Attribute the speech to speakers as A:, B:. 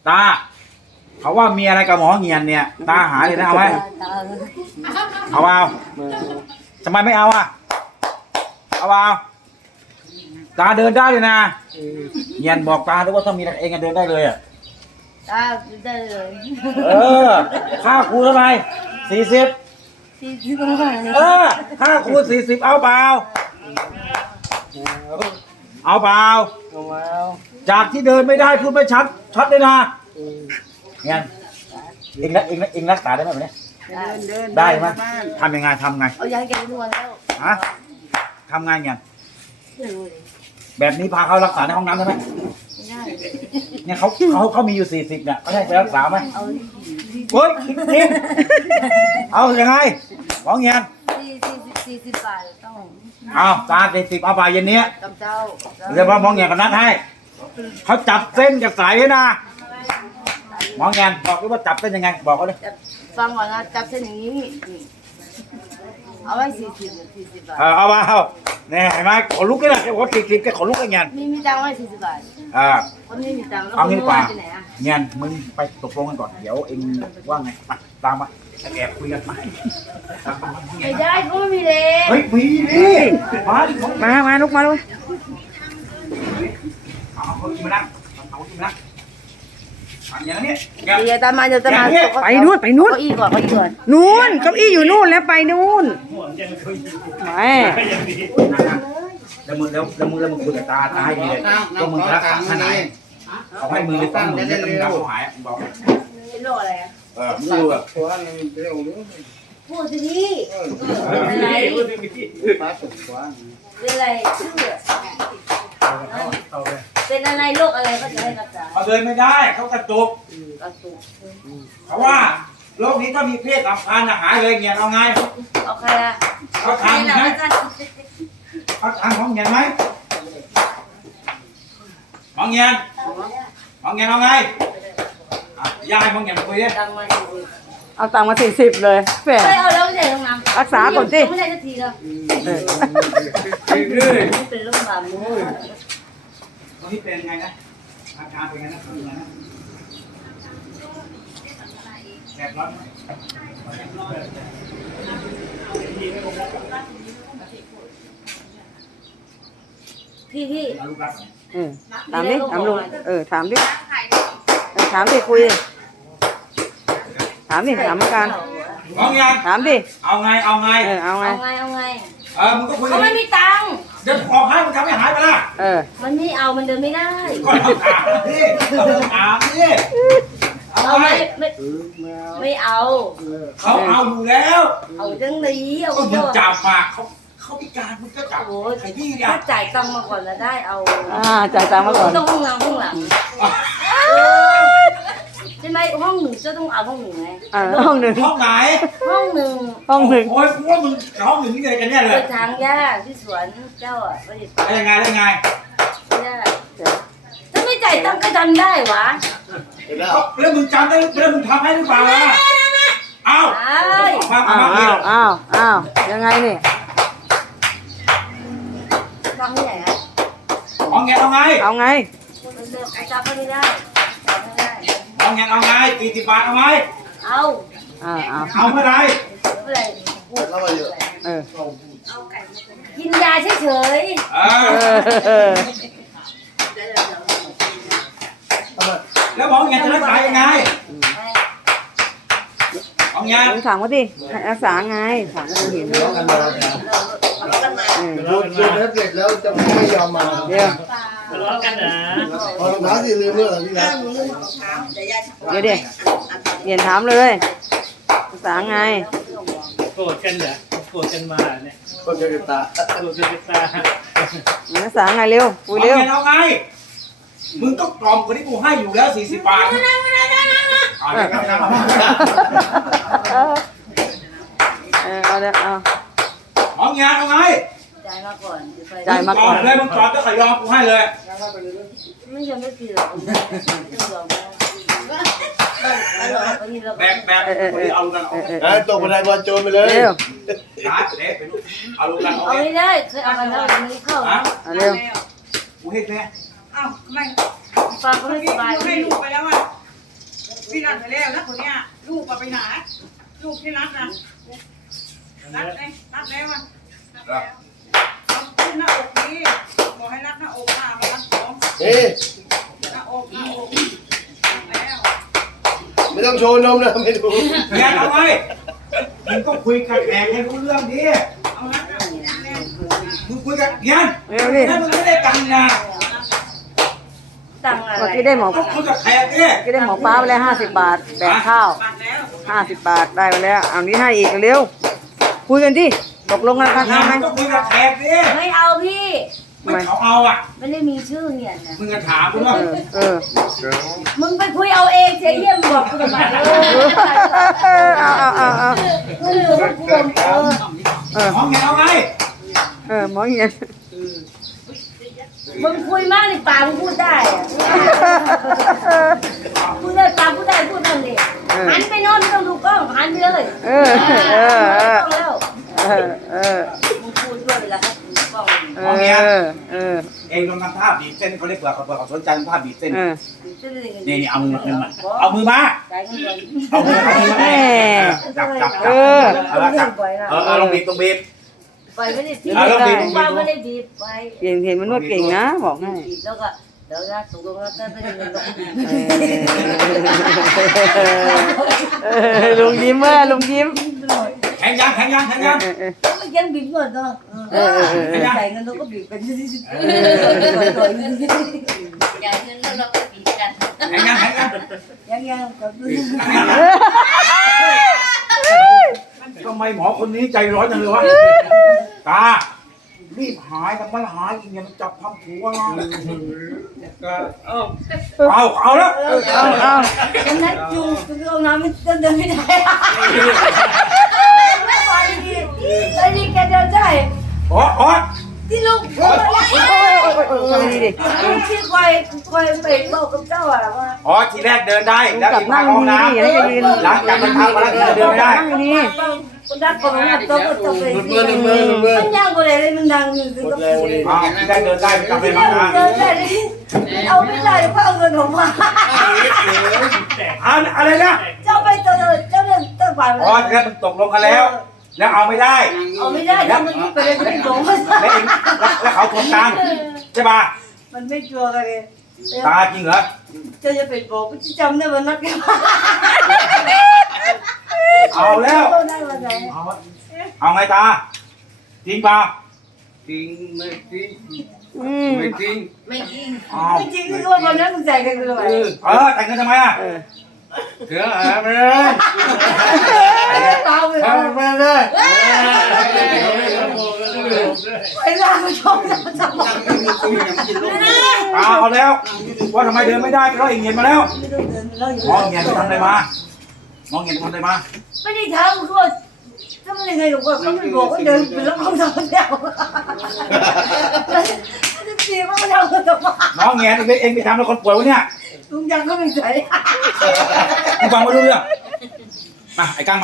A: ตาเขาว่ามีอะไรกับหมอเงียนเนี่ยตาหาเลยนะเอาไหมเอาทำไมไม่เอาอ่ะเอาตาเดินได้เลยนะเงียนบอกตาด้วยว่าถ้ามีอะไรเองเดินได้เลยอ่ะ
B: ตาได้เลย
A: ค่าครูเท่าไหร่40ค่าครู40เอาเปล่าจากที่เดินไม่ได้พูดไม่ชัดเลยนะเงียนเองรักษาได้ไหมแบบนี้ได้ไหมทำยังไง
B: เอายาแก้ปวดแล้ว
A: ทำไงเงียนแบบนี้พาเขารักษาในห้องน้ำได้ไหมเนี่ยเขามีอยู่40เนี่ยเขาให้ไปรักษาไหมเฮ้ยจริงเอายังไงหมอเงียน
B: 40 บาท
A: ต้องตา40เอาไปเย็นนี้
B: กับเจ้า
A: เดี๋ยวหมอเงียนกับนัดให้เขาจับเส้นจากสายให้นะหมอเงียนบอกด้วยว่าจับเส้นยังไงบอกเขาเลย
B: ฟังก่อนนะจับเส้นอย่างนี้เอาไว้40 บาท
A: เอาเนี่ยเห็นไหมขนลุกเลยนะแกบอก40แกขนลุกอย่างเงี้ย
B: มีตังค์ไว้40 บาทคนไม่มีตังค์แล้วคนว่าไปไหน
A: เงี้ยมึงไปตกลงกันก่อนเดี๋ยวเองว่าไงไปตามมาแอบคุยกันไป
B: ไม่ได้เขาไม่มีเลย
A: เฮ้ยมีดิ
C: มาลุกมา
A: อย่างนี้
B: เดี๋ยวตามมา
C: ไปนู่น
B: เก้าอี้ก่อน
C: นู่นเก้าอี้อยู่นู่นแล้วไปนู่นไม่
A: แล้วมึงคุยกับตาให้ดีเลยก็มึงรักษาขนาดเขาให้มือเลยต้องมือจะต้องรับหายบอก
B: เป็นโรคอะไร
A: มือแบบ
B: พูดทีนี้อะไรเป็นอะไรชื่อเป็นอะไรโรคอะไรเขาจะให้รักษา
A: เขาเดินไม่ได้เขากระตุกเพราะว่าโรคนี้ถ้ามีเพศสัมพันธ์หายเลยเงี้ยเอาไง
B: เอาใคร
A: เขาทำไหมเขาทำของเงี้ยไหมมองเงี้ยเอาไงยายมองเงี้ยมาคุยดิ
C: เอาตังค์มา40เลยแฝง
B: เอาแล้วไม่ใช่โรงน้ำ
C: รักษาก่อนสิ
B: ไม่ได้สักทีแล้วเป็นโรคแบบนี้
A: ตอนนี้เป็นไงนะอาการเป็นไงนะแสบร้อน
B: พี่
C: ถามดิถามลุงถามดิถามดิคุยถามดิถามอาการถามดิ
A: เอาไง
C: เอาไง
A: มึงก็คุย
B: เขาไม่มีตังค์
A: เดี๋ยวออกให้มันทำให้หายไปละ
B: มันไม่เอามันเดินไม่ได้
A: ก็ถามดิ
B: เอาไม่เอา
A: เขาเอาอยู่แล้ว
B: เอาจังเลยเอา
A: มึงจับมาเขาพิการมึงก็จับขยี้เนี่ย
B: ถ้าจ่ายตังค์มาก่อนแล้วได้เอา
C: จ่ายตังค์มาก่อน
B: ต้องห้องหลังใช่ไหมห้องหนึ่งจะต้องเอาห้องหนึ่งไง
C: ห้องหนึ่ง
A: ห้องไหน
B: ห้องหนึ่ง
A: โอ้ยพวกมึงห้องหนึ่งนี่เลยกันเนี่ยเลย
B: ทางย่าที่สวนเจ้าประดิษฐ์
A: ยังไง
B: ถ้าไม่จ่ายตังค์ก็ทำได้หวะ
A: แล้วมึงจำได้แล้วมึงทำให้หรือเปล่าอ้าว
C: ยังไงนี่
B: ฟังที่ไหนอ่ะ
A: เอาไง
B: เอา
C: ไง
B: จับก็ไม่ได้
A: เอาไง40 บาทเอาไหมเอาเมื่อไร
B: กินยาเฉย
A: แล้วหมอเงี้ยจะรักษายังไงเอาเงี้ย
C: ถามว่าดิรักษาไงถามว่าเห็นแล้วกันมา
D: เราเสร็จแล้วจะไม่ยอมมา
C: เดี๋ยว
D: ทะเลาะกันนะพอรองเท้าสิลืมเรื่องอะไรนี่นะ
C: เดี๋ยวเห็นถามเลยรักษาไง
E: โกรธกันเหรอโกรธกันมาเนี่ย
D: โกรธกันตา
C: รักษาไงเร็วคุยเร็ว
A: เอาไงมึงต้องกล่อมคนที่กูให้อยู่แล้ว40 บาท
C: เอาเดี๋ยว
A: เอาเงี้ยเอาไง
B: จ่ายมาก่อน
A: เลยมึงจอดก็ขยอมกูให้เลย
B: ไม่ยอมไม่ผิดหรอก
A: แบบเอากัน
D: ตกบันไดบอลโจรไปเลย
A: เอาลูกกัน
B: เอาไม่ได้เคยเอากันแล้วไม่เข้า
C: เร็ว
A: กูเฮ็ดแม่
B: อ้าวทำไมฟังเขาไม่สบาย
F: ให้ลูกไปแล้วอ่ะ
C: พี่นัดไปแล้วนะคนเนี้ยลูกก็ไปไหนลูกที่นัดนะนัดเลยนัดแล้วอ่ะขึ้นหน้าอกนี้บอกให้นัดหน้าอกมานัดสอง
D: เอ๊ะ
C: หน้าอกนัดแล้ว
D: ไม่ต้องโชว์นมนะไม่ดู
A: เฮียนเอาไว้มึงก็คุยกับแขกให้รู้เรื่องดิ
C: เอานัดแล้ว
A: มึงคุยกับเฮียน
C: เร็วดิ
A: เฮียนมึงไม่ได้ตังค์นะ
B: ตังอะไร
C: เมื่อกี้ได้หมอ
A: ต้องคุยกับแขกดิ
C: ก็ได้หมอป้าไปแล้ว50 บาทแบ่งข้าว
B: บัตรแล้ว
C: 50 บาทได้ไปแล้วเอานี้ให้อีกเร็วคุยกันที่ตกลงกันราคาไหม
A: มึงต้องคุยกับแขกดิ
B: ไม่เอาพี่
A: ไม่เขาเอาอ่ะ
B: ไม่ได้มีชื่อเหียนนะ
A: มึงจะถามกูว่า
C: เออ
B: มึงไปคุยเอาเองเสียเยี่ยมบอกกูทำไม
C: เอา
B: กูเหลือกูบอก
A: ห้องเฮียนเอาไง
C: หมอเงี้ย
B: มึงคุยมากในปากมึงพูดได้พูดได้ปากพูดได้พูดนั่นดิหันไปโน่นไม่ต้องดูกล้องหันไปเลย ต้องแล้วมึงพูดด้วยเวลาเขาดูกล้อง
A: เองลองทำท่าบีบเส้นเขาเรียกเปลือกเขาสนใจทำท่าบีบเส้น
B: จะได้เงิน
A: นี่เอามือมาเอามือมา
B: จ่ายเงินก่อน
A: เอามือมาจับลองบีบตรงบีบ
B: ไปไม่ได้บีบ
A: เอาแล้วบีบ
B: ว่าไม่ได้บีบไป
C: เห็นมันนวดเก่งนะบอกให้
B: บีบแล้วก็เดี๋ยวนะตกลงแล้วก็ไม่ได้เงินแล้วก็บีบ
C: ลุงยิ้มว่าลุงยิ้ม
A: แข็งยัง
B: ไม่ยังบีบก่อนเนาะจ่ายเงินแล้วก็บีบเป็นจ่ายเงินแล้วเราก็บีบกัน
A: แข็งยัง
B: ยังก็
A: ทำไมหมอคนนี้ใจร้อนจังเลยวะตารีบหายทำไมหายอีกเนี่ยมันจับทำผัวเอาแล้ว
B: ฉันนัดจูคือเอาน้ำไม่เดินไม่ได้ไม่ไหวดิแล้วนี่แกเดินได้
A: อ๋อ
B: ที่ลูกที่คอยไปบอกกับเจ้าอะว่า
A: อ๋อทีแรกเดินได้แล้วทีมาห้องน้ำหลังจากมันทำมาแล้วเดินไม่ได้
B: คนรักคนนั้นต้องไปมันยังก็เลยมันดังอยู่ซึ่งก็
A: ทีแรกเดินได้กลับไปมา
B: เดินได้เอาไม่ได้เพราะเอาเงินผมมา
A: อะไรนะ
B: เจ้าไปเจ้าเรื่องตั้งฝ่าย
A: อ๋อทีแรกมันตกลงกันแล้ว แล้วเอาไม่ได้
B: เอาไม่ได้ทำมันไปเลยไม่หลง
A: แล้วเขาทวงตังค์ใช่ป่ะ
B: มันไม่ชัวร์กันเลย
A: ตาจริงเหรอ
B: เจ้าจะเป็นบอกว่าจำได้วันนัดกัน
A: เอาแล้ว
B: ได้วันไหน
A: เอาไงตาจริงป่ะ
D: จริงไม่จริงไม่จริง
B: ไม่จริง
A: เอา
B: ไม่จริงก็ว่าวันนั้นมึงจ่ายกันเลย
A: แต่งกันทำไมอ่ะ
D: เถื่อหาไปเลย
B: เปล่าเลย
D: ทำไปเลย
B: เวลาเขาชมเราจะบอก
A: เอาแล้วว่าทำไมเดินไม่ได้เพราะอีเงียนมาแล้ว
B: ไม่ต้องเดินเราอยู่
A: มองเงียนไปทำอะไรมามองเงียนทำอะไรมา
B: ไม่ได้ทำก็ทำยังไงหรอกว่าเขาไม่บอกว่าเดินไปแล้วเขาทำแล้วจะตีเขาทำกันทำไม
A: มองเงียนเองไปทำแล้วคนป่วยวะเนี่ย
B: ลุงยังก็ไม่ใส่
A: กูฟังไม่รู้เรื่องมาไอ้กัง